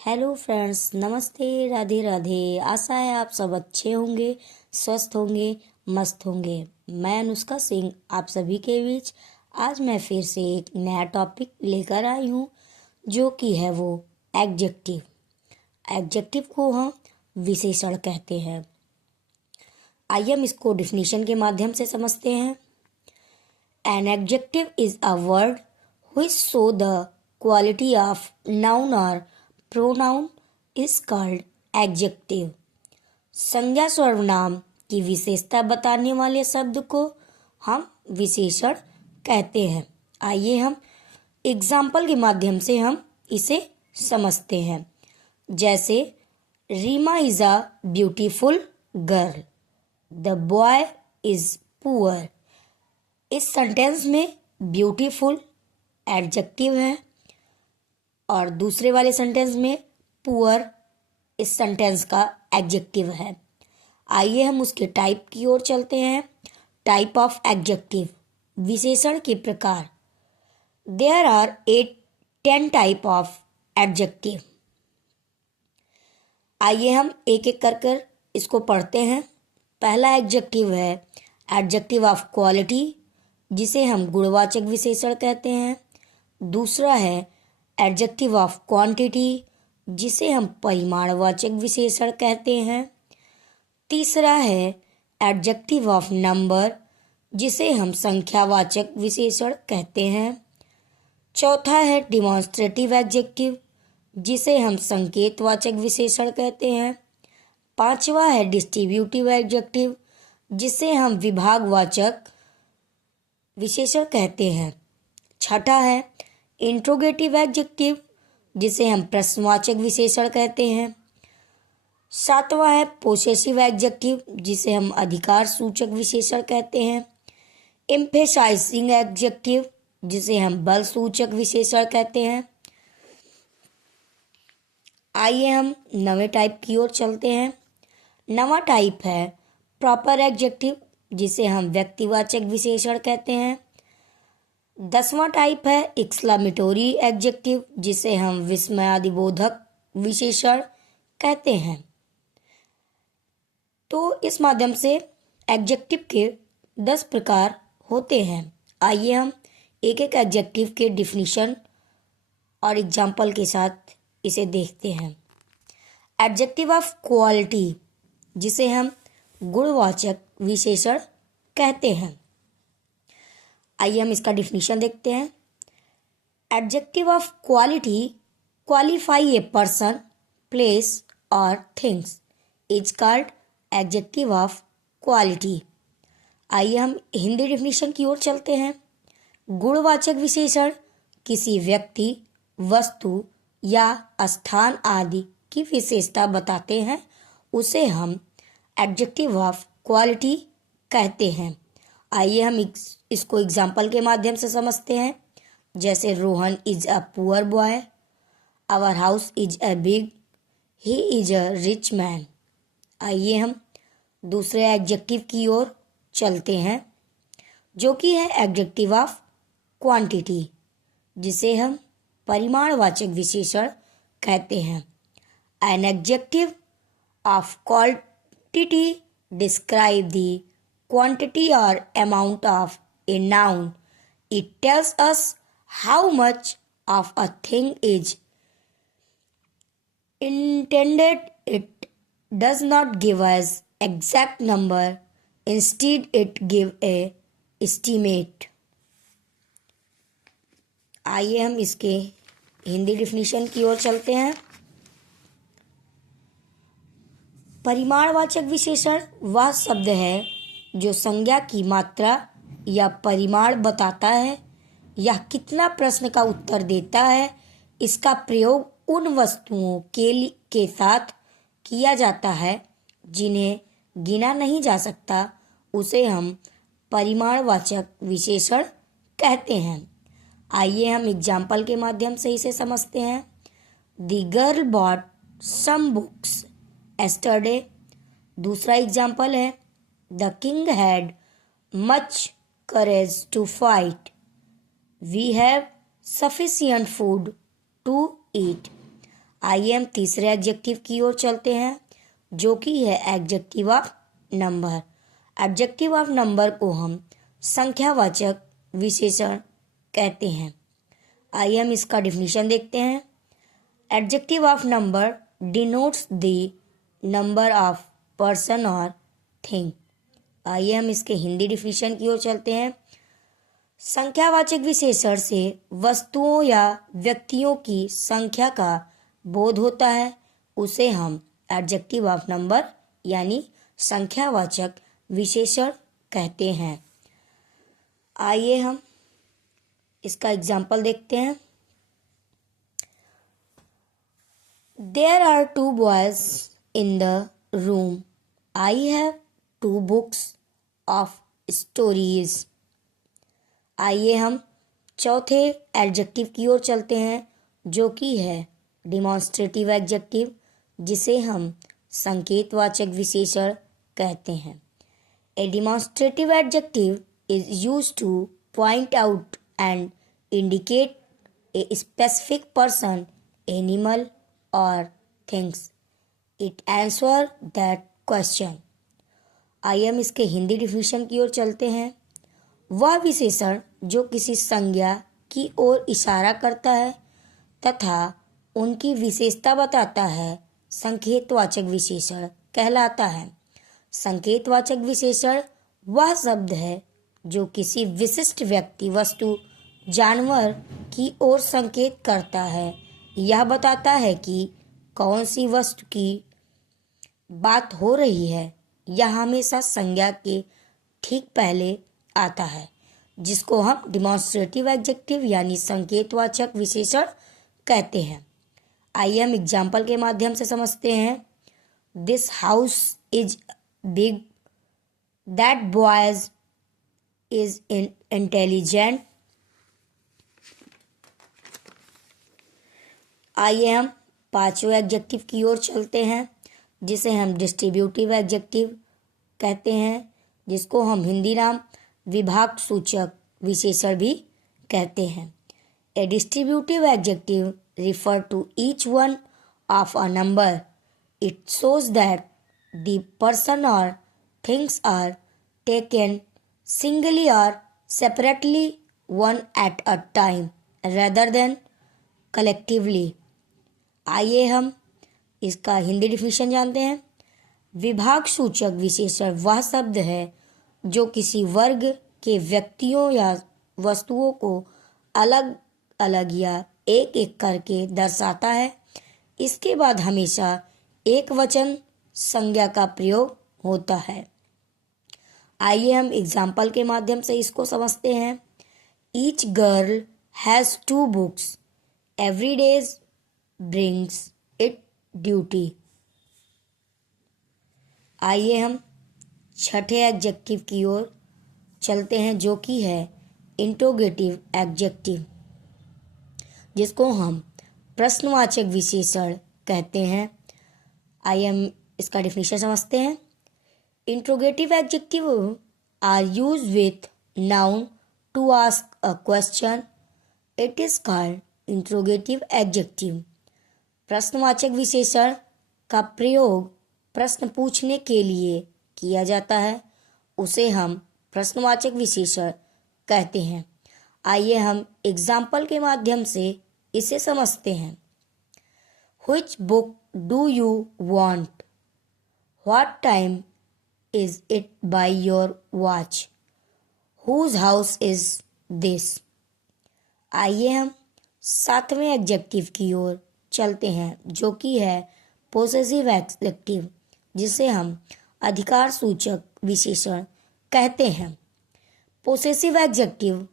Hello friends, नमस्ते, राधे राधे। आशा है आप सब अच्छे होंगे, स्वस्थ होंगे, मस्त होंगे। मैं अनुष्का सिंह आप सभी के बीच आज मैं फिर से एक नया टॉपिक लेकर आई हूँ, जो कि है वो एडजेक्टिव। एडजेक्टिव को हम विशेषण कहते हैं। आइए हम इसको डिफिनीशन के माध्यम से समझते हैं। An adjective is a word which show the quality of noun or pronoun is called adjective। संज्ञा सर्वनाम की विशेषता बताने वाले शब्द को हम विशेषण कहते हैं। आइए हम एग्जाम्पल के माध्यम से हम इसे समझते हैं। जैसे Reema is a beautiful girl, the boy is poor. इस सेंटेंस में ब्यूटीफुल एडजेक्टिव है और दूसरे वाले सेंटेंस में पुअर इस सेंटेंस का एडजेक्टिव है। आइए हम उसके टाइप की ओर चलते हैं। टाइप ऑफ एडजेक्टिव, विशेषण के प्रकार। There are 10 type of adjective. आइए हम एक एक कर इसको पढ़ते हैं। पहला एडजेक्टिव है एडजेक्टिव ऑफ क्वालिटी, जिसे हम गुणवाचक विशेषण कहते हैं। दूसरा है एडजेक्टिव ऑफ क्वांटिटी, जिसे हम परिमाणवाचक विशेषण कहते हैं। तीसरा है एडजेक्टिव ऑफ नंबर, जिसे हम संख्यावाचक विशेषण कहते हैं। चौथा है डिमॉन्स्ट्रेटिव एडजेक्टिव, जिसे हम संकेतवाचक विशेषण कहते हैं। पांचवा है डिस्ट्रीब्यूटिव एडजेक्टिव, जिसे हम विभागवाचक विशेषण कहते हैं। छठा है इंट्रोगेटिव एडजेक्टिव, जिसे हम प्रश्नवाचक विशेषण कहते हैं। सातवां है पोसेसिव एडजेक्टिव, जिसे हम अधिकार सूचक विशेषण कहते हैं। एम्फेसाइजिंग एडजेक्टिव, जिसे हम बल सूचक विशेषण कहते हैं। आइए हम नवे टाइप की ओर चलते हैं। नवा टाइप है प्रॉपर एडजेक्टिव, जिसे हम व्यक्तिवाचक विशेषण कहते हैं। 10वां टाइप है एक्सक्लामेटोरी एडजेक्टिव, जिसे हम विस्मयादिबोधक विशेषण कहते हैं। तो इस माध्यम से एडजेक्टिव के 10 प्रकार होते हैं। आइए हम एक एक एडजेक्टिव के डिफिनीशन और एग्जाम्पल के साथ इसे देखते हैं। एडजेक्टिव ऑफ क्वालिटी, जिसे हम गुणवाचक विशेषण कहते हैं। आइए हम इसका डिफिनीशन देखते हैं। Adjective of quality qualify a person, place और things is called adjective of quality. आइए हम हिंदी डिफिनीशन की ओर चलते हैं। गुणवाचक विशेषण किसी व्यक्ति, वस्तु या स्थान आदि की विशेषता बताते हैं, उसे हम एडजेक्टिव ऑफ क्वालिटी कहते हैं। आइए हम इसको एग्जाम्पल के माध्यम से समझते हैं। जैसे Rohan is a poor boy, our house is a big, he is a rich man. आइए हम दूसरे एडजेक्टिव की ओर चलते हैं, जो कि है एडजेक्टिव ऑफ क्वांटिटी, जिसे हम परिमाणवाचक विशेषण कहते हैं। An adjective of quantity describe the quantity or amount of a noun. It tells us how much of a thing is intended. It does not give us exact number. Instead, it give a estimate. आइए हम इसके Hindi definition की ओर चलते हैं। परिमाणवाचक विशेषण वह शब्द है जो संज्ञा की मात्रा या परिमाण बताता है या कितना प्रश्न का उत्तर देता है। इसका प्रयोग उन वस्तुओं के साथ किया जाता है जिन्हें गिना नहीं जा सकता, उसे हम परिमाणवाचक विशेषण कहते हैं। आइए हम एग्जाम्पल के माध्यम से इसे समझते हैं। The girl bought some books yesterday. दूसरा एग्जाम्पल है The king had much courage to fight. We have sufficient food to eat. आइए हम तीसरे एडजेक्टिव की ओर चलते हैं, जो कि है adjective of number. Adjective of number को हम संख्यावाचक विशेषण कहते हैं। आइए हम इसका डिफिनीशन देखते हैं। Adjective of number denotes the number of person और थिंग। आइए हम इसके हिंदी डिफिनीशन की ओर चलते हैं। संख्यावाचक विशेषण से वस्तुओं या व्यक्तियों की संख्या का बोध होता है, उसे हम एडजेक्टिव ऑफ नंबर यानी संख्यावाचक विशेषण कहते हैं। आइए हम इसका एग्जाम्पल देखते हैं। There are two boys in the room. I have two books of stories. आइए हम चौथे एडजेक्टिव की ओर चलते हैं, जो कि है डिमॉन्स्ट्रेटिव एडजेक्टिव, जिसे हम संकेतवाचक विशेषण कहते हैं। A demonstrative adjective is used to point out and indicate a specific person, animal और things. It answer that question. आइए हम इसके हिंदी डिफिनीशन की ओर चलते हैं। वह विशेषण जो किसी संज्ञा की ओर इशारा करता है तथा उनकी विशेषता बताता है, संकेतवाचक विशेषण कहलाता है। संकेतवाचक विशेषण वह शब्द है जो किसी विशिष्ट व्यक्ति, वस्तु, जानवर की ओर संकेत करता है। यह बताता है कि कौन सी वस्तु की बात हो रही है। यह हमेशा संज्ञा के ठीक पहले आता है, जिसको हम डिमॉन्स्ट्रेटिव एडजेक्टिव यानी संकेतवाचक विशेषण कहते हैं। आइए हम एग्जाम्पल के माध्यम से समझते हैं। This house is big, that boys is intelligent. आइए हम पांचवें एडजेक्टिव की ओर चलते हैं, जिसे हम डिस्ट्रीब्यूटिव एडजेक्टिव कहते हैं, जिसको हम हिंदी नाम विभाग सूचक विशेषण भी कहते हैं। A distributive adjective refer to each one of a number. It shows that the person और थिंग्स आर टेकन सिंगली और separately, one at a time rather than collectively. आइए हम इसका हिंदी डिफिनीशन जानते हैं। विभाग सूचक विशेषण वह शब्द है जो किसी वर्ग के व्यक्तियों या वस्तुओं को अलग अलग या एक एक करके दर्शाता है। इसके बाद हमेशा एक वचन संज्ञा का प्रयोग होता है। आइए हम एग्जाम्पल के माध्यम से इसको समझते हैं। Each girl has two books, every days brings it duty. आइए हम छठे एडजेक्टिव की ओर चलते हैं, जो कि है इंट्रोगेटिव एडजेक्टिव, जिसको हम प्रश्नवाचक विशेषण कहते हैं। आइए हम इसका डिफिनीशन समझते हैं। Interrogative adjective are use with noun to ask a question. It is called interrogative adjective. प्रश्नवाचक विशेषण का प्रयोग प्रश्न पूछने के लिए किया जाता है, उसे हम प्रश्नवाचक विशेषण कहते हैं। आइए हम एग्जाम्पल के माध्यम से इसे समझते हैं। Which book do you want? What time is it by your watch? Whose house is this? आइए हम सातवें एडजेक्टिव की ओर चलते हैं, जो कि है पोसेसिव एडजेक्टिव, जिसे हम अधिकार सूचक विशेषण कहते हैं। Possessive adjective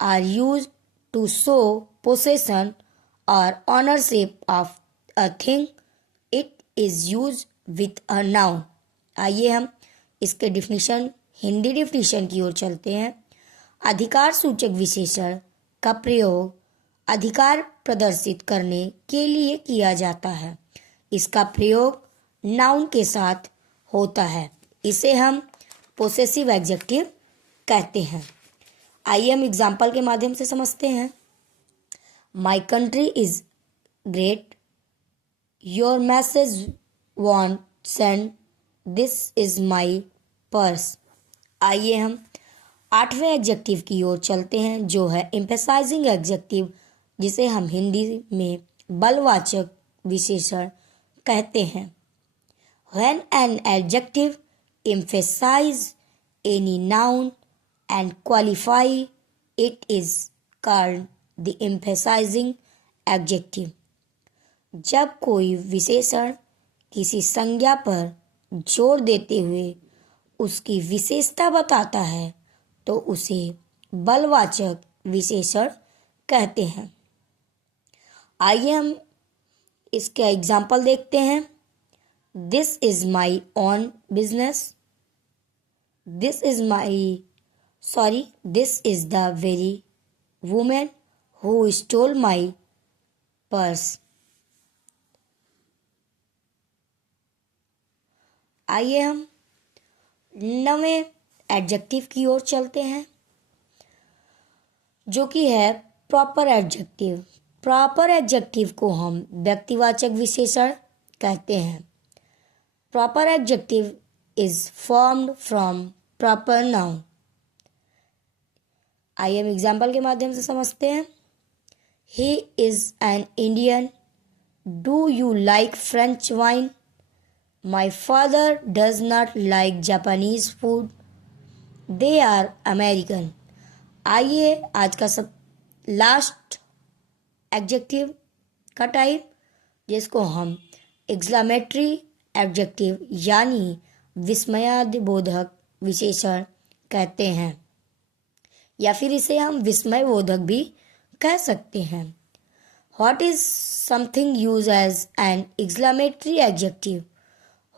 are use to show possession और ownership of a thing. It is use with a noun. आइए हम इसके डिफिनीशन, हिंदी डिफिनीशन की ओर चलते हैं। अधिकार सूचक विशेषण का प्रयोग अधिकार प्रदर्शित करने के लिए किया जाता है। इसका प्रयोग नाउन के साथ होता है। इसे हम पोसेसिव एडजेक्टिव कहते हैं। आइए हम एग्जाम्पल के माध्यम से समझते हैं। My country is great, your message want send, this is my purse. आइए हम 8वें एडजेक्टिव की ओर चलते हैं, जो है एम्फेसाइजिंग एडजेक्टिव, जिसे हम हिंदी में बलवाचक विशेषण कहते हैं। When an adjective emphasizes any noun and qualify it is called the emphasizing adjective। जब कोई विशेषण किसी संज्ञा पर जोर देते हुए उसकी विशेषता बताता है तो उसे बलवाचक विशेषण कहते हैं। आइए हम इसका एग्जाम्पल देखते हैं। This is my own business, this is the very women who stole my purse. आइए हम 9वें एडजेक्टिव की ओर चलते हैं, जो कि है प्रॉपर एडजेक्टिव। प्रॉपर एडजेक्टिव को हम व्यक्तिवाचक विशेषण कहते हैं। Proper adjective is formed from proper noun. आइए हम एग्जाम्पल के माध्यम से समझते हैं। He is an Indian, do you like French wine, my father does not like Japanese food, they are American. आइए आज का सब लास्ट एडजेक्टिव का टाइप, जिसको हम एक्सक्लेमेटरी एडजेक्टिव यानी विस्मयादिबोधक विशेषण कहते हैं, या फिर इसे हम विस्मयबोधक भी कह सकते हैं। What is something use as an exclamatory adjective.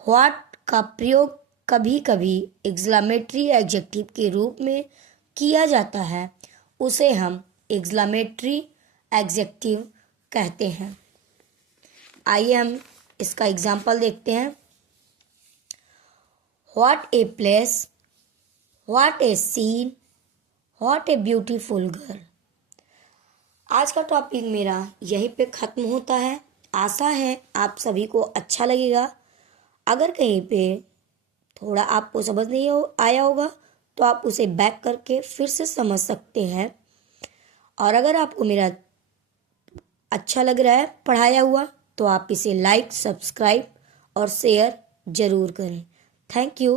What का प्रयोग कभी कभी एक्सक्लेमेटरी एडजेक्टिव के रूप में किया जाता है, उसे हम एक्सक्लेमेटरी एडजेक्टिव कहते हैं। आइए हम इसका एग्जाम्पल देखते हैं। What a place, what a scene, what a beautiful girl. आज का टॉपिक मेरा यहीं पे ख़त्म होता है। आशा है आप सभी को अच्छा लगेगा। अगर कहीं पे थोड़ा आपको समझ नहीं आया होगा तो आप उसे बैक करके फिर से समझ सकते हैं। और अगर आपको मेरा अच्छा लग रहा है पढ़ाया हुआ तो आप इसे लाइक, सब्सक्राइब और शेयर ज़रूर करें। Thank you.